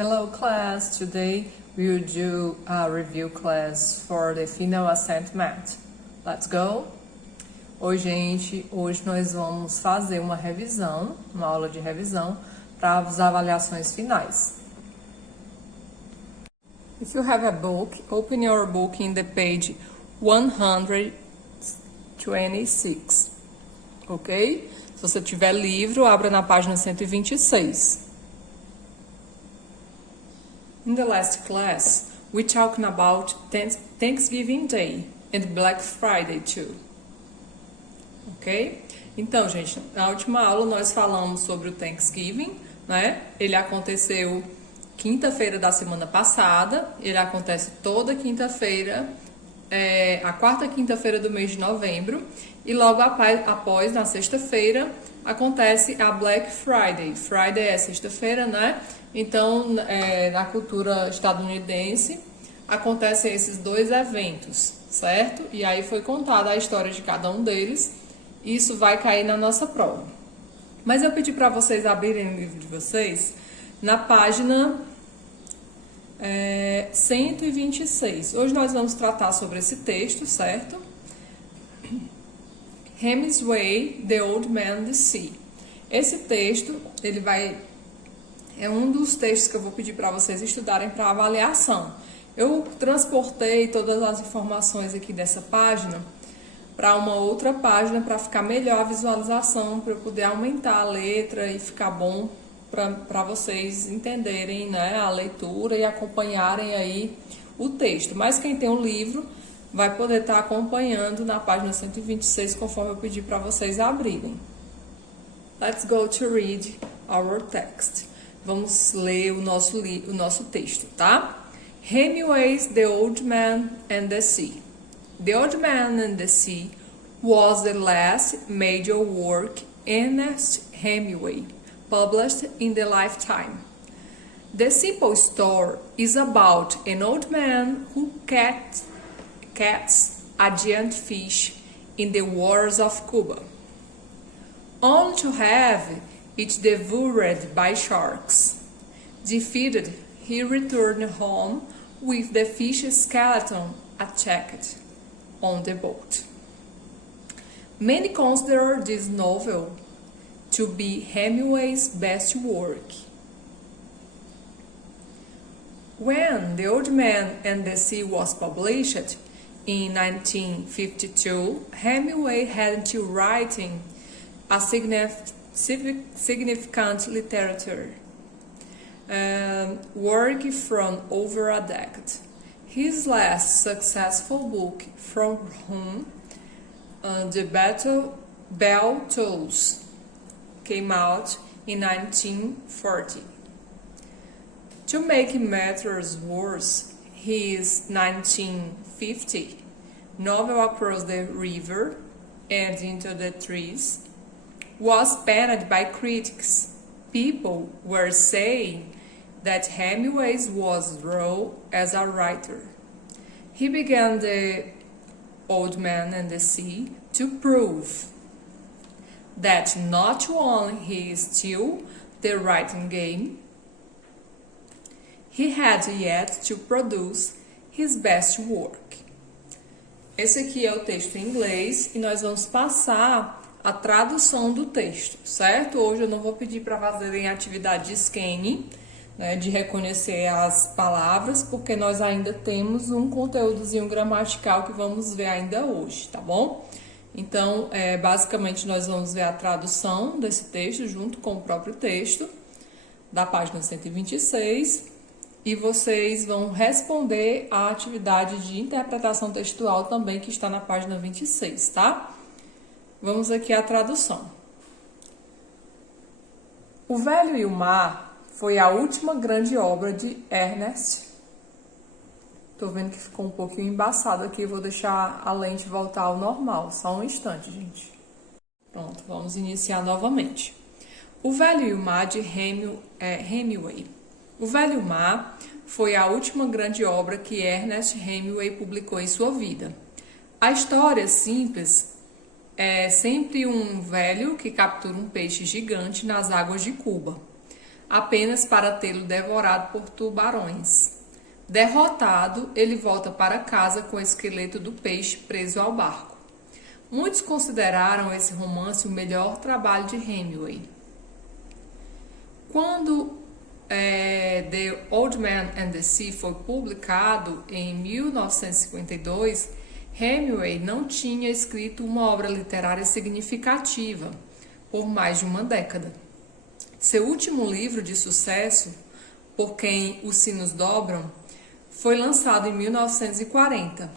Hello class, today we will do a review class for the final assessment. Let's go! Oi gente, hoje nós vamos fazer uma revisão, uma aula de revisão para as avaliações finais. If you have a book, open your book in the page 126, ok? Se você tiver livro, abra na página 126. In the last class, we talked about Thanksgiving Day and Black Friday too. Ok? Então, gente, na última aula nós falamos sobre o Thanksgiving, né? Ele aconteceu quinta-feira da semana passada, ele acontece toda quinta-feira, a quarta quinta-feira do mês de novembro, e logo após, na sexta-feira, acontece a Black Friday. Friday é sexta-feira, né? Então, na cultura estadunidense, acontecem esses dois eventos, certo? E aí foi contada a história de cada um deles, e isso vai cair na nossa prova. Mas eu pedi para vocês abrirem o livro de vocês na página 126. Hoje nós vamos tratar sobre esse texto, certo? Hemingway, The Old Man and the Sea. Esse texto, é um dos textos que eu vou pedir para vocês estudarem para avaliação. Eu transportei todas as informações aqui dessa página para uma outra página para ficar melhor a visualização, para eu poder aumentar a letra e ficar bom para vocês entenderem, né, a leitura e acompanharem aí o texto. Mas quem tem um livro vai poder estar acompanhando na página 126, conforme eu pedi para vocês abrirem. Let's go to read our text. Vamos ler o nosso texto, tá? Hemingway's The Old Man and the Sea. The Old Man and the Sea was the last major work Ernest Hemingway published in the lifetime. The simple story is about an old man who catches a giant fish in the waters of Cuba, only to have it devoured by sharks. Defeated, he returned home with the fish's skeleton attached on the boat. Many consider this novel to be Hemingway's best work. When The Old Man and the Sea was published in 1952, Hemingway had to writing a significant literature work from over a decade. His last successful book, From Whom the Bell Tolls, came out in 1940. To make matters worse, his 1950 novel Across the River and Into the Trees was panned by critics. People were saying that Hemingway was raw as a writer. He began The Old Man and the Sea to prove that not only he is still the writing game, he had yet to produce his best work. Esse aqui é o texto em inglês e nós vamos passar a tradução do texto, certo? Hoje eu não vou pedir para fazerem atividade de scanning, né, de reconhecer as palavras, porque nós ainda temos um conteúdozinho gramatical que vamos ver ainda hoje, tá bom? Então, basicamente nós vamos ver a tradução desse texto junto com o próprio texto da página 126 e vocês vão responder a atividade de interpretação textual também que está na página 26, tá? Vamos aqui à tradução. O Velho e o Mar foi a última grande obra de Ernest. Tô vendo que ficou um pouquinho embaçado aqui, vou deixar a lente voltar ao normal. Só um instante, gente. Pronto, vamos iniciar novamente. O Velho e o Mar, de Hemingway. O Velho e o Mar foi a última grande obra que Ernest Hemingway publicou em sua vida. A história simples é sempre um velho que captura um peixe gigante nas águas de Cuba. apenas para tê-lo devorado por tubarões. Derrotado, ele volta para casa com o esqueleto do peixe preso ao barco. Muitos consideraram esse romance o melhor trabalho de Hemingway. Quando The Old Man and the Sea foi publicado em 1952, Hemingway não tinha escrito uma obra literária significativa por mais de uma década. Seu último livro de sucesso, Por Quem os Sinos Dobram, foi lançado em 1940.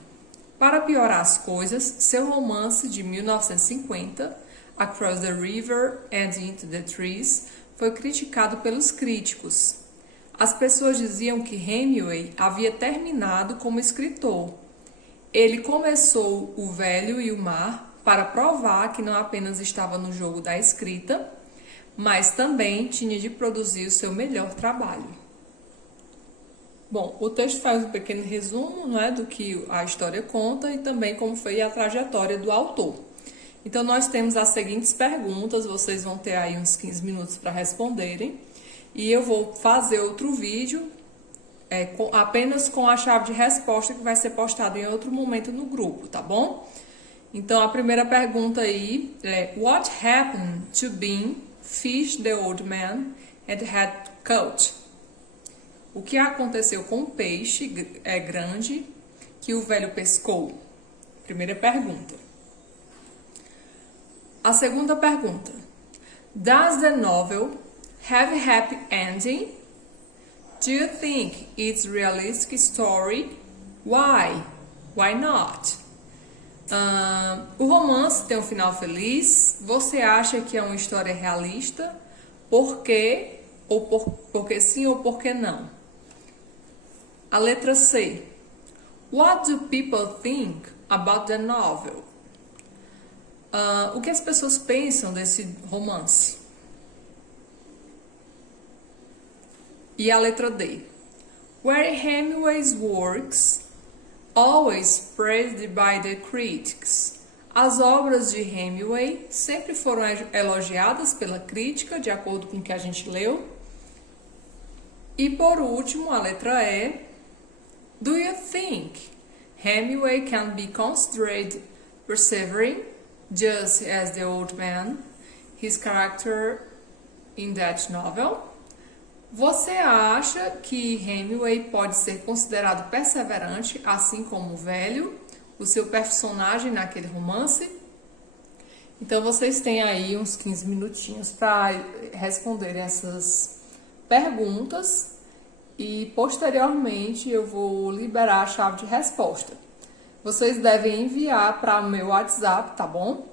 Para piorar as coisas, seu romance de 1950, Across the River and Into the Trees, foi criticado pelos críticos. As pessoas diziam que Hemingway havia terminado como escritor. Ele começou O Velho e o Mar para provar que não apenas estava no jogo da escrita, mas também tinha de produzir o seu melhor trabalho. Bom, o texto faz um pequeno resumo, não é, do que a história conta e também como foi a trajetória do autor. Então, nós temos as seguintes perguntas, vocês vão ter aí uns 15 minutos para responderem. E eu vou fazer outro vídeo apenas com a chave de resposta que vai ser postado em outro momento no grupo, tá bom? Então, a primeira pergunta aí é: What happened to Bean, Fish the Old Man and Had Caught? O que aconteceu com o peixe grande que o velho pescou? Primeira pergunta. A segunda pergunta. Does the novel have a happy ending? Do you think it's a realistic story? Why? Why not? O romance tem um final feliz? Você acha que é uma história realista? Por quê? Porque sim ou por que não? A letra C. What do people think about the novel? O que as pessoas pensam desse romance? E a letra D. Were Hemingway's works always praised by the critics? As obras de Hemingway sempre foram elogiadas pela crítica, de acordo com o que a gente leu. E por último, a letra E. Do you think Hemingway can be considered persevering, just as the old man, his character in that novel? Você acha que Hemingway pode ser considerado perseverante, assim como o velho, o seu personagem naquele romance? Então, vocês têm aí uns 15 minutinhos para responder essas perguntas e, posteriormente, eu vou liberar a chave de resposta. Vocês devem enviar para o meu WhatsApp, tá bom?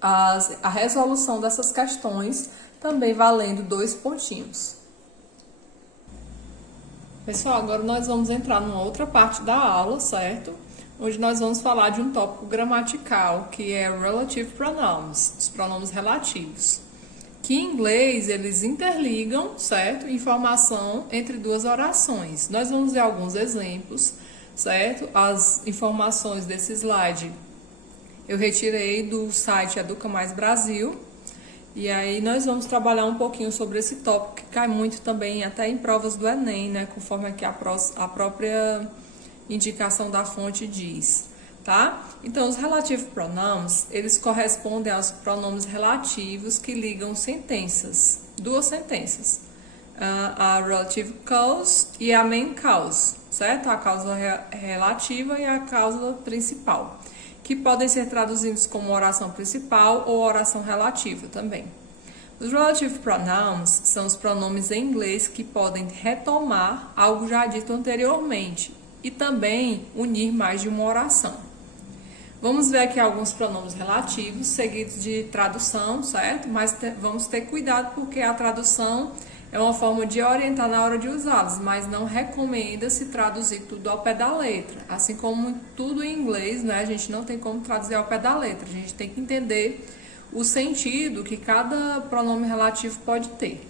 A resolução dessas questões, também valendo 2 pontinhos. Pessoal, agora nós vamos entrar numa outra parte da aula, certo? Onde nós vamos falar de um tópico gramatical, que é Relative Pronouns, os pronomes relativos. Que em inglês eles interligam, certo? Informação entre duas orações. Nós vamos ver alguns exemplos, certo? As informações desse slide eu retirei do site Educa Mais Brasil. E aí nós vamos trabalhar um pouquinho sobre esse tópico, que cai muito também até em provas do Enem, né? Conforme aqui a própria indicação da fonte diz, tá? Então, os relative pronouns, eles correspondem aos pronomes relativos que ligam sentenças, 2 sentenças. A relative cause e a main cause, certo? A causa relativa e a causa principal, que podem ser traduzidos como oração principal ou oração relativa também. Os relative pronouns são os pronomes em inglês que podem retomar algo já dito anteriormente e também unir mais de uma oração. Vamos ver aqui alguns pronomes relativos seguidos de tradução, certo? Mas vamos ter cuidado porque a tradução é uma forma de orientar na hora de usá-los, mas não recomenda-se traduzir tudo ao pé da letra. Assim como tudo em inglês, né, a gente não tem como traduzir ao pé da letra. A gente tem que entender o sentido que cada pronome relativo pode ter.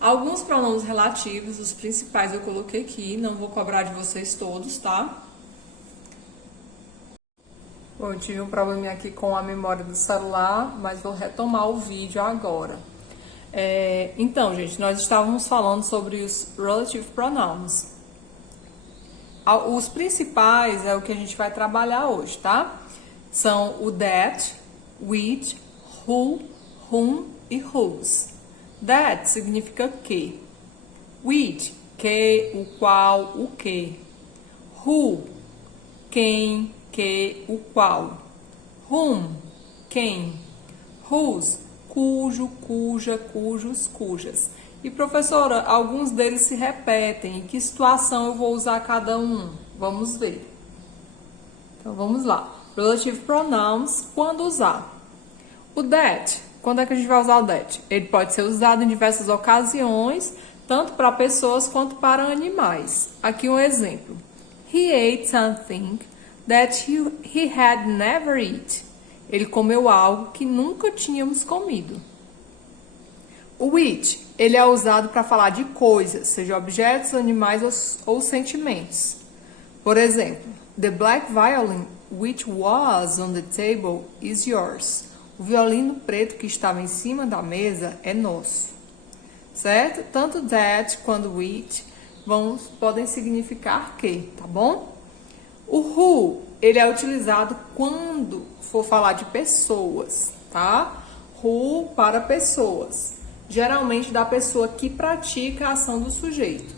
Alguns pronomes relativos, os principais eu coloquei aqui, não vou cobrar de vocês todos, tá? Bom, eu tive um probleminha aqui com a memória do celular, mas vou retomar o vídeo agora. Então, gente, nós estávamos falando sobre os relative pronouns. Os principais é o que a gente vai trabalhar hoje, tá? São o that, which, who, whom e whose. That significa que. Which, que, o qual, o que. Who, quem, que, o qual. Whom, quem. Whose, cujo, cuja, cujos, cujas. E professora, alguns deles se repetem. Em que situação eu vou usar cada um? Vamos ver. Então vamos lá. Relative pronouns, quando usar? O that, quando é que a gente vai usar o that? Ele pode ser usado em diversas ocasiões, tanto para pessoas quanto para animais. Aqui um exemplo. He ate something that he had never eaten. Ele comeu algo que nunca tínhamos comido. O which, ele é usado para falar de coisas, seja objetos, animais ou sentimentos. Por exemplo, the black violin which was on the table is yours. O violino preto que estava em cima da mesa é nosso. Certo? Tanto that quanto which podem significar que, tá bom? O who, ele é utilizado quando for falar de pessoas, tá? Who para pessoas. Geralmente da pessoa que pratica a ação do sujeito.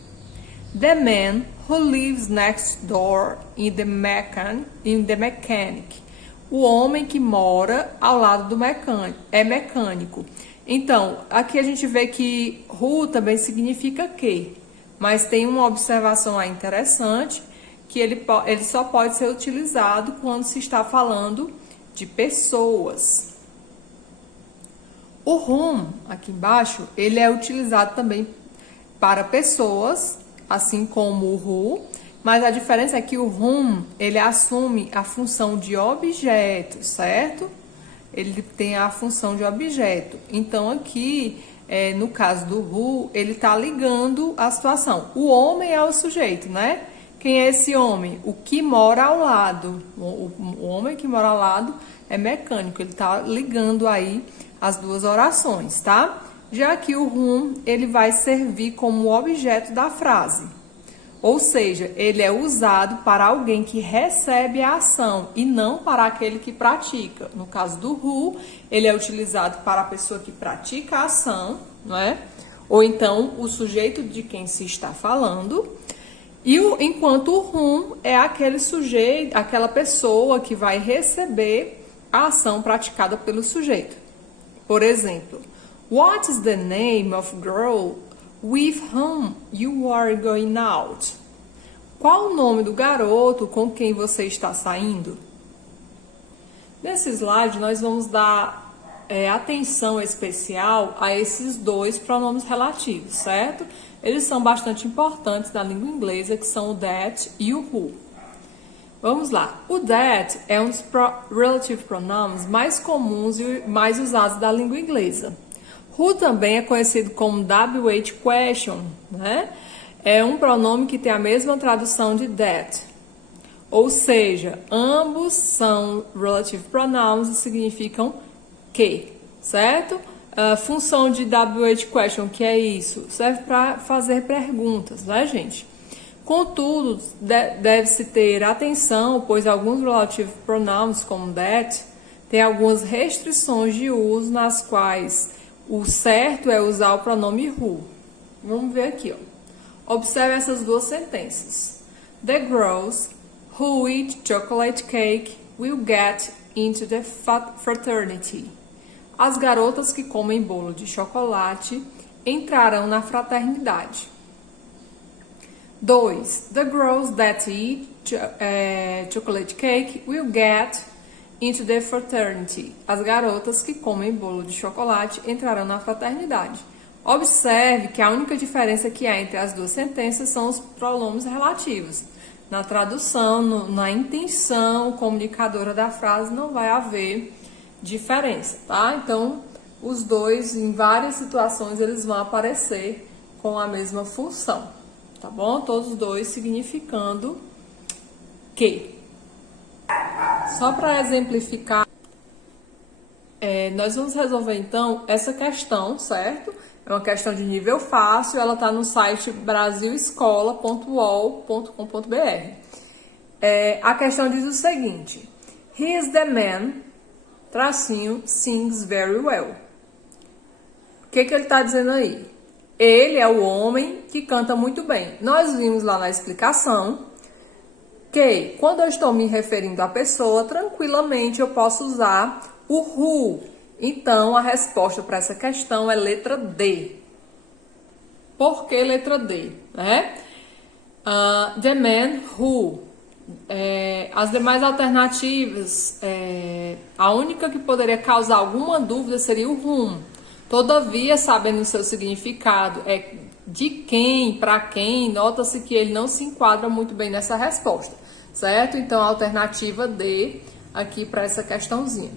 The man who lives next door in the mechanic. O homem que mora ao lado do mecânico. É mecânico. Então, aqui a gente vê que who também significa que. Mas tem uma observação aí interessante, que ele só pode ser utilizado quando se está falando de pessoas. O whom, aqui embaixo, ele é utilizado também para pessoas, assim como o who, mas a diferença é que o whom, ele assume a função de objeto, certo? Ele tem a função de objeto. Então, aqui, no caso do who, ele está ligando a situação. O homem é o sujeito, né? Quem é esse homem? O que mora ao lado. O homem que mora ao lado é mecânico. Ele está ligando aí as duas orações, tá? Já que o whom, ele vai servir como objeto da frase. Ou seja, ele é usado para alguém que recebe a ação e não para aquele que pratica. No caso do who, ele é utilizado para a pessoa que pratica a ação, não é? Ou então o sujeito de quem se está falando. Enquanto o whom é aquele sujeito, aquela pessoa que vai receber a ação praticada pelo sujeito. Por exemplo, what is the name of girl with whom you are going out? Qual o nome do garoto com quem você está saindo? Nesse slide, nós vamos dar atenção especial a esses dois pronomes relativos, certo? Eles são bastante importantes na língua inglesa, que são o that e o who. Vamos lá. O that é um dos relative pronouns mais comuns e mais usados da língua inglesa. Who também é conhecido como WH question, né? É um pronome que tem a mesma tradução de that. Ou seja, ambos são relative pronouns e significam que, certo? A função de WH question, que é isso? Serve para fazer perguntas, né, gente? Contudo, deve-se ter atenção, pois alguns relative pronouns, como that, têm algumas restrições de uso, nas quais o certo é usar o pronome who. Vamos ver aqui, ó. Observe essas duas sentenças. The girls who eat chocolate cake will get into the fraternity. As garotas que comem bolo de chocolate entrarão na fraternidade. 2. The girls that eat chocolate cake will get into the fraternity. As garotas que comem bolo de chocolate entrarão na fraternidade. Observe que a única diferença que há entre as duas sentenças são os pronomes relativos. Na tradução, na intenção comunicadora da frase, não vai haver diferença, tá? Então, os dois, em várias situações, eles vão aparecer com a mesma função, tá bom? Todos os dois significando que. Só para exemplificar, nós vamos resolver então essa questão, certo? É uma questão de nível fácil, ela está no site brasilescola.uol.com.br. A questão diz o seguinte: He is the man, sings very well. O que ele está dizendo aí? Ele é o homem que canta muito bem. Nós vimos lá na explicação que quando eu estou me referindo à pessoa, tranquilamente eu posso usar o who. Então, a resposta para essa questão é letra D. Por que letra D? The man who. As demais alternativas, a única que poderia causar alguma dúvida seria o whom. Todavia, sabendo o seu significado, de quem, para quem, nota-se que ele não se enquadra muito bem nessa resposta, certo? Então, a alternativa D aqui para essa questãozinha.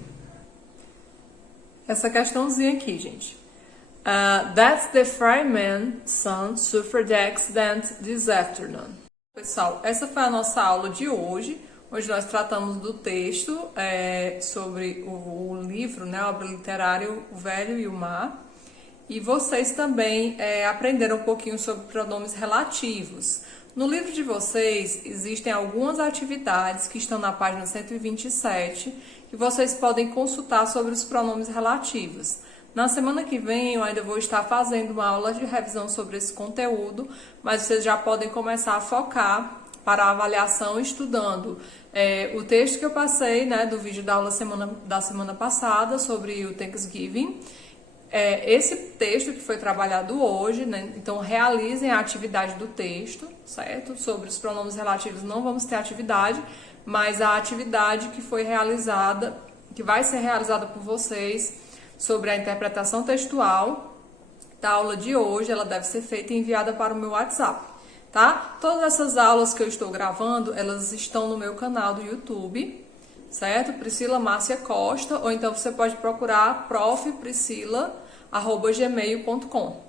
Essa questãozinha aqui, gente. That's the fireman's son suffered the accident this afternoon. Pessoal, essa foi a nossa aula de hoje. Hoje nós tratamos do texto sobre o livro, a obra literária O Velho e o Mar. E vocês também aprenderam um pouquinho sobre pronomes relativos. No livro de vocês existem algumas atividades que estão na página 127 que vocês podem consultar sobre os pronomes relativos. Na semana que vem eu ainda vou estar fazendo uma aula de revisão sobre esse conteúdo, mas vocês já podem começar a focar para a avaliação estudando o texto que eu passei, do vídeo da aula da semana passada sobre o Thanksgiving. Esse texto que foi trabalhado hoje, então realizem a atividade do texto, certo? Sobre os pronomes relativos não vamos ter atividade, mas a atividade que foi realizada, que vai ser realizada por vocês sobre a interpretação textual da aula de hoje, ela deve ser feita e enviada para o meu WhatsApp, tá? Todas essas aulas que eu estou gravando, elas estão no meu canal do YouTube, certo? Priscila Márcia Costa, ou então você pode procurar profpriscila@gmail.com.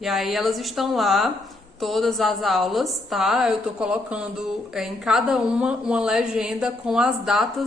E aí elas estão lá, todas as aulas, tá? Eu tô colocando em cada uma legenda com as datas